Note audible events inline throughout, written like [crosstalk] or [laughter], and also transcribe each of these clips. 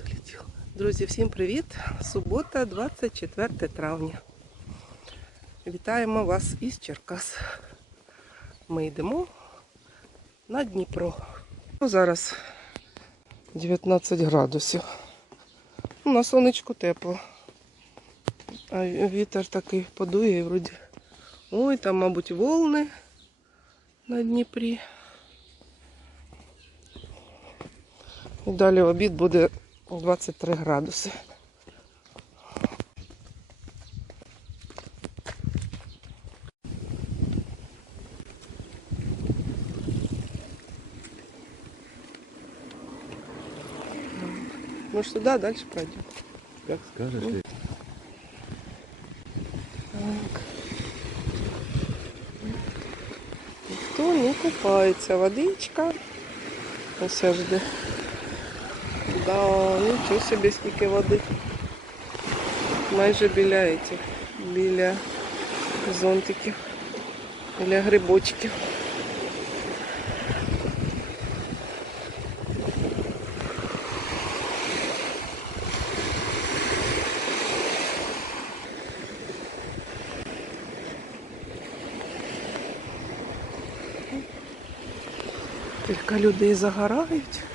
залетів. Друзі, всім привіт! Субота, 24 травня. Вітаємо вас із Черкас. Ми йдемо на Дніпро. Ну, Зараз 19 градусів. Ну, На сонечку тепло. А вітер такий подує і вроді. Ой, там, мабуть, волни на Дніпрі. І далі обід буде 23 градуси. Ну ж туда дальше пойдем. Как скажешь ты. Так. Ніхто не купається. Водичка. Ось аж де. Да, нічого собі скільки води. Майже біля этих, біля зонтиків, біля грибочків. Кілька людей загорають.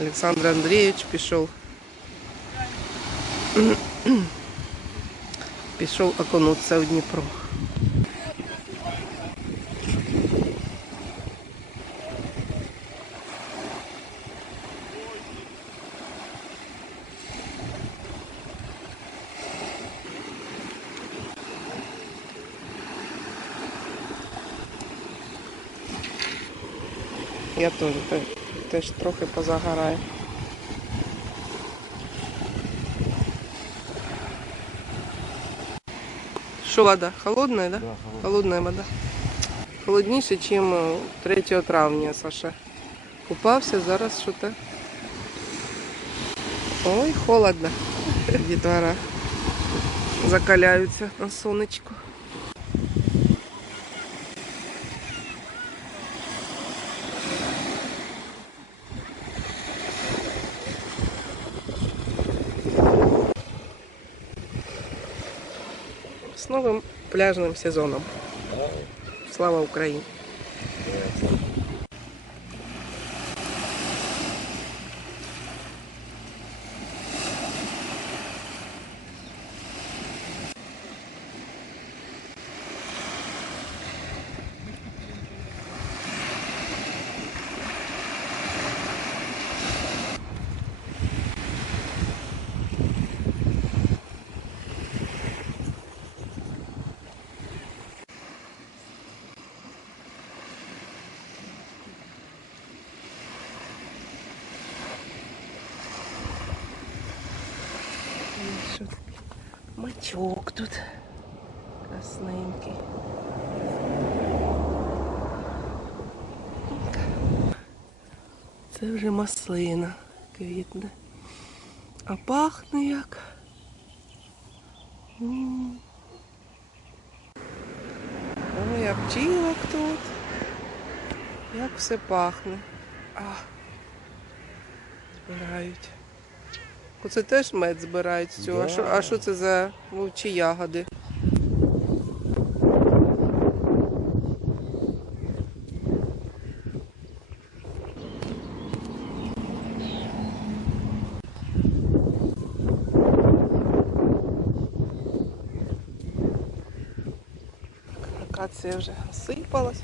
Олександр Андрійович пішов. [clears throat] Пішов окунутися в Дніпро. Я теж те- Теж трохи позагораю. Що вода? Холодна, да? Да, холодно. Холодная вода. Холодніше, ніж 3 травня, Саша. Купався, зараз що то. Ой, холодно. Дітвора закаляються на сонечку. З новим пляжним сезоном. Слава Україні! Що таке? Мачок тут красненький. Це вже маслина квітне. А пахне як. Ой, а пчілок тут. Як все пахне. А. Збирають. Оце теж мед збирають з цього. А що, а що це за вовчі ягоди? Акація вже сипалась.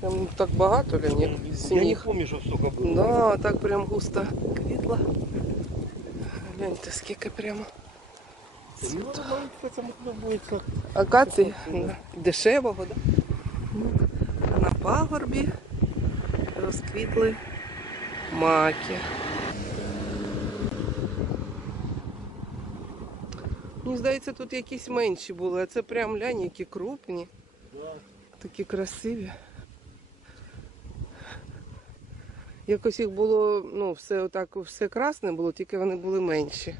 Там так багато ні? Я не помню, что столько было. Да, так прям густо квітла. Гляньте, скільки прямо. Акації дешевого, да? А на пагорбі розквітли маки. Мені здається, тут якісь менші були, а це прям глянь, які крупні, такі красиві. Якось їх було, ну, все отак, все красне було, тільки вони були менші.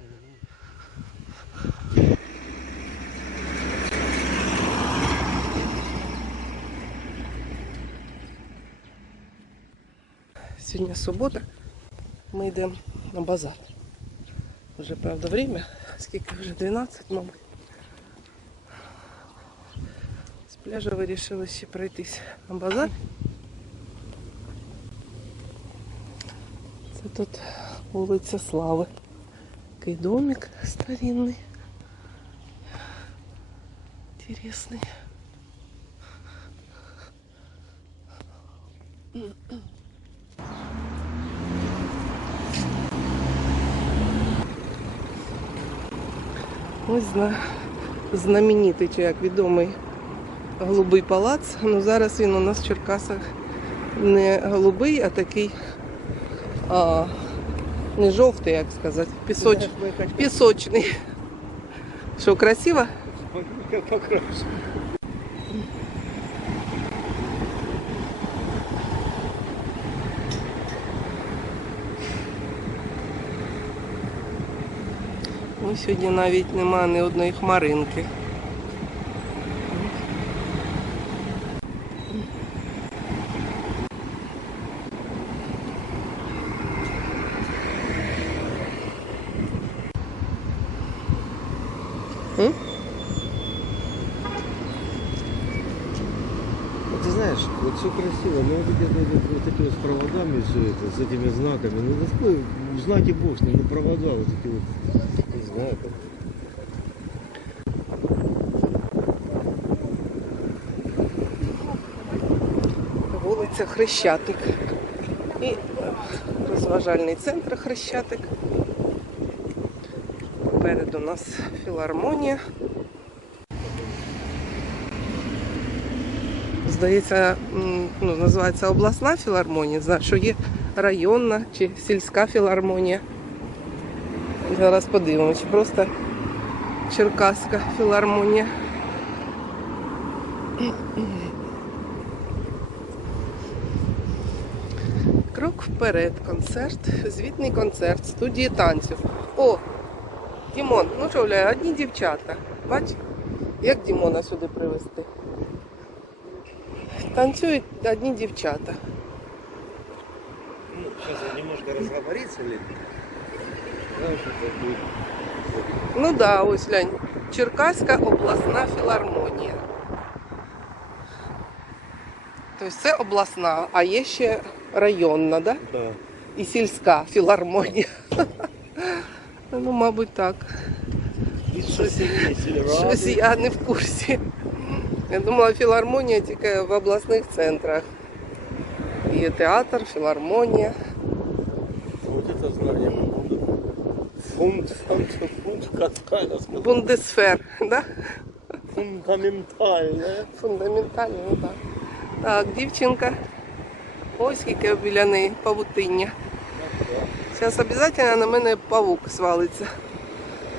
Сьогодні субота. Ми йдемо на базар. Вже правда время. Скільки вже 12, мабуть. З пляжу вирішили ще пройтись на базар. Тут вулиця Слави. Такий домик старинний. Интересный. Ось зна... знаменитий, чи як відомий голубий палац. Ну зараз він у нас в Черкасах не голубий, а такий а, не жовтий, як сказати, пісоч... пісочний. Що, красиво? Ну, сьогодні навіть немає ні одної хмаринки. Ты знаешь, вот все красиво, но вот эти вот, вот эти вот с проводами, все это, с этими знаками, ну да такой, знаки бог с ним, ну провода вот эти вот, не знаю, как. Вулиця Хрещатик. І е, розважальний центр Хрещатик. Попереду у нас філармонія. Здається, ну, називається обласна філармонія. Знаю, що є районна чи сільська філармонія. Зараз подивимося, чи просто Черкаська філармонія. Крок вперед, концерт, звітний концерт, студії танців. О, Дімон, ну що, одні дівчата. Бач, як Дімона сюди привезти? Танцюють одні дівчата. Ну, сейчас немножко разговориться ли? Знаешь, это будет. Ну да, ось глянь. Черкаська обласна філармонія. Тобто це обласна, а є ще районна, да? Да. І сільська філармонія. Ну, мабуть, так. И что сильнее, Щось я не в курсі. Я думала, філармонія тільки в обласних центрах. Є театр, філармонія. Вот это знание. Фунт, фунт, фунт, какая сказала. Бундесфер, да? Фундаментальная. Фундаментально, ну так. Так, дівчинка. Ось скільки біля неї павутиння. Зараз обов'язково на мене павук свалиться.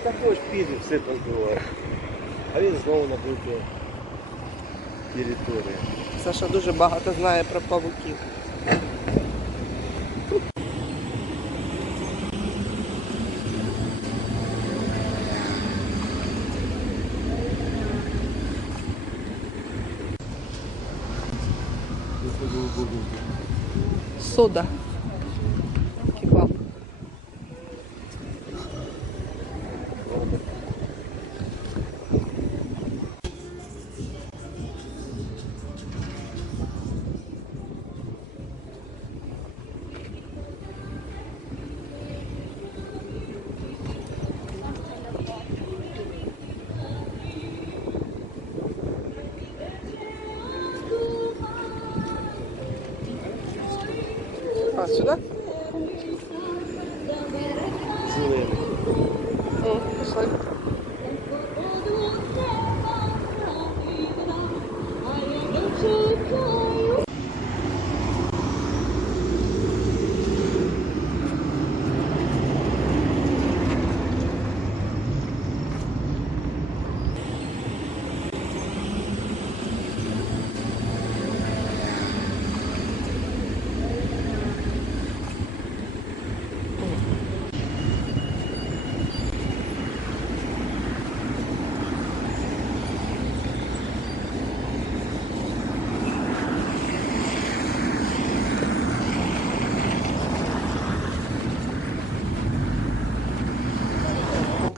Та хоч піде, все так буває. А він знову набуде територія. Саша дуже багато знає про павуків. Сода.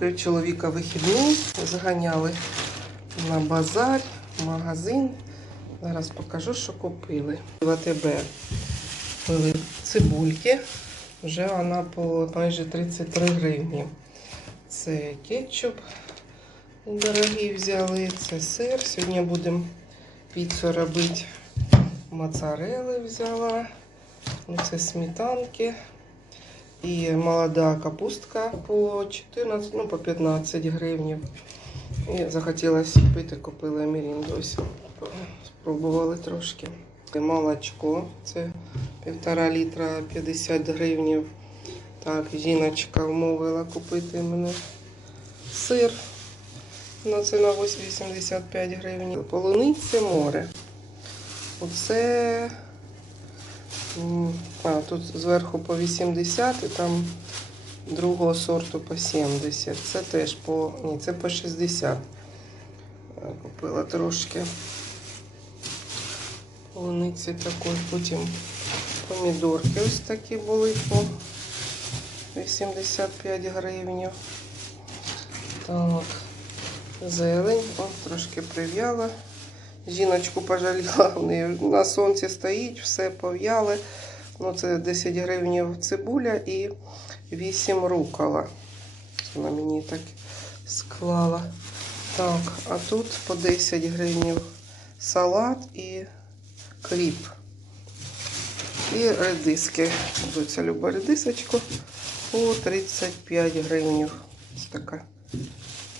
Завтра чоловіка вихідний. Зганяли на базар, магазин. Зараз покажу, що купили. В АТБ купили цибульки. Вже вона по майже 33 гривні. Це кетчуп дорогий взяли, це сир. Сьогодні будемо піцу робити. Моцарели взяла. Ну, це сметанки. І молода капустка по 14, ну по 15 гривень. І захотілося пити, купили мірінду. Ось Спробували трошки. Молочко, це півтора літра 50 гривень. Так, жіночка вмовила купити мене сир. Ну, це на 85 гривень. Полуниця море. Оце а, тут зверху по 80 і там другого сорту по 70. Це теж по. Ні, це по 60. Е, Купила трошки. Полуниці такої, потім помідорки ось такі були по 85 гривень. Так, зелень, о, трошки прив'яла. Жіночку пожаліла, в неї на сонці стоїть, все пов'яли. Ну, це 10 гривень цибуля і 8 рукола. Вона мені так склала. Так, а тут по 10 гривень салат і кріп. І редиски. Доця люба редисочку по 35 гривень. Ось така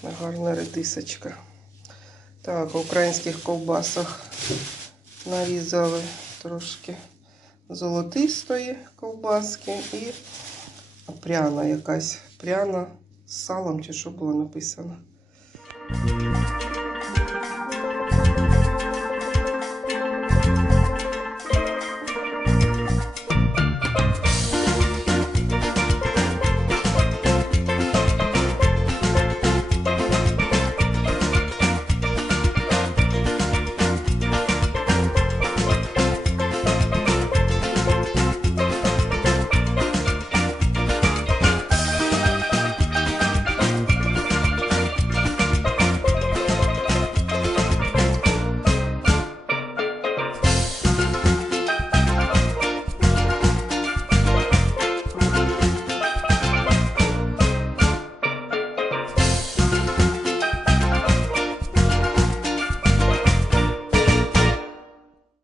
гарна редисочка. Так, в українських ковбасах нарізали трошки золотистої ковбаски і пряна якась. Пряна з салом чи що було написано.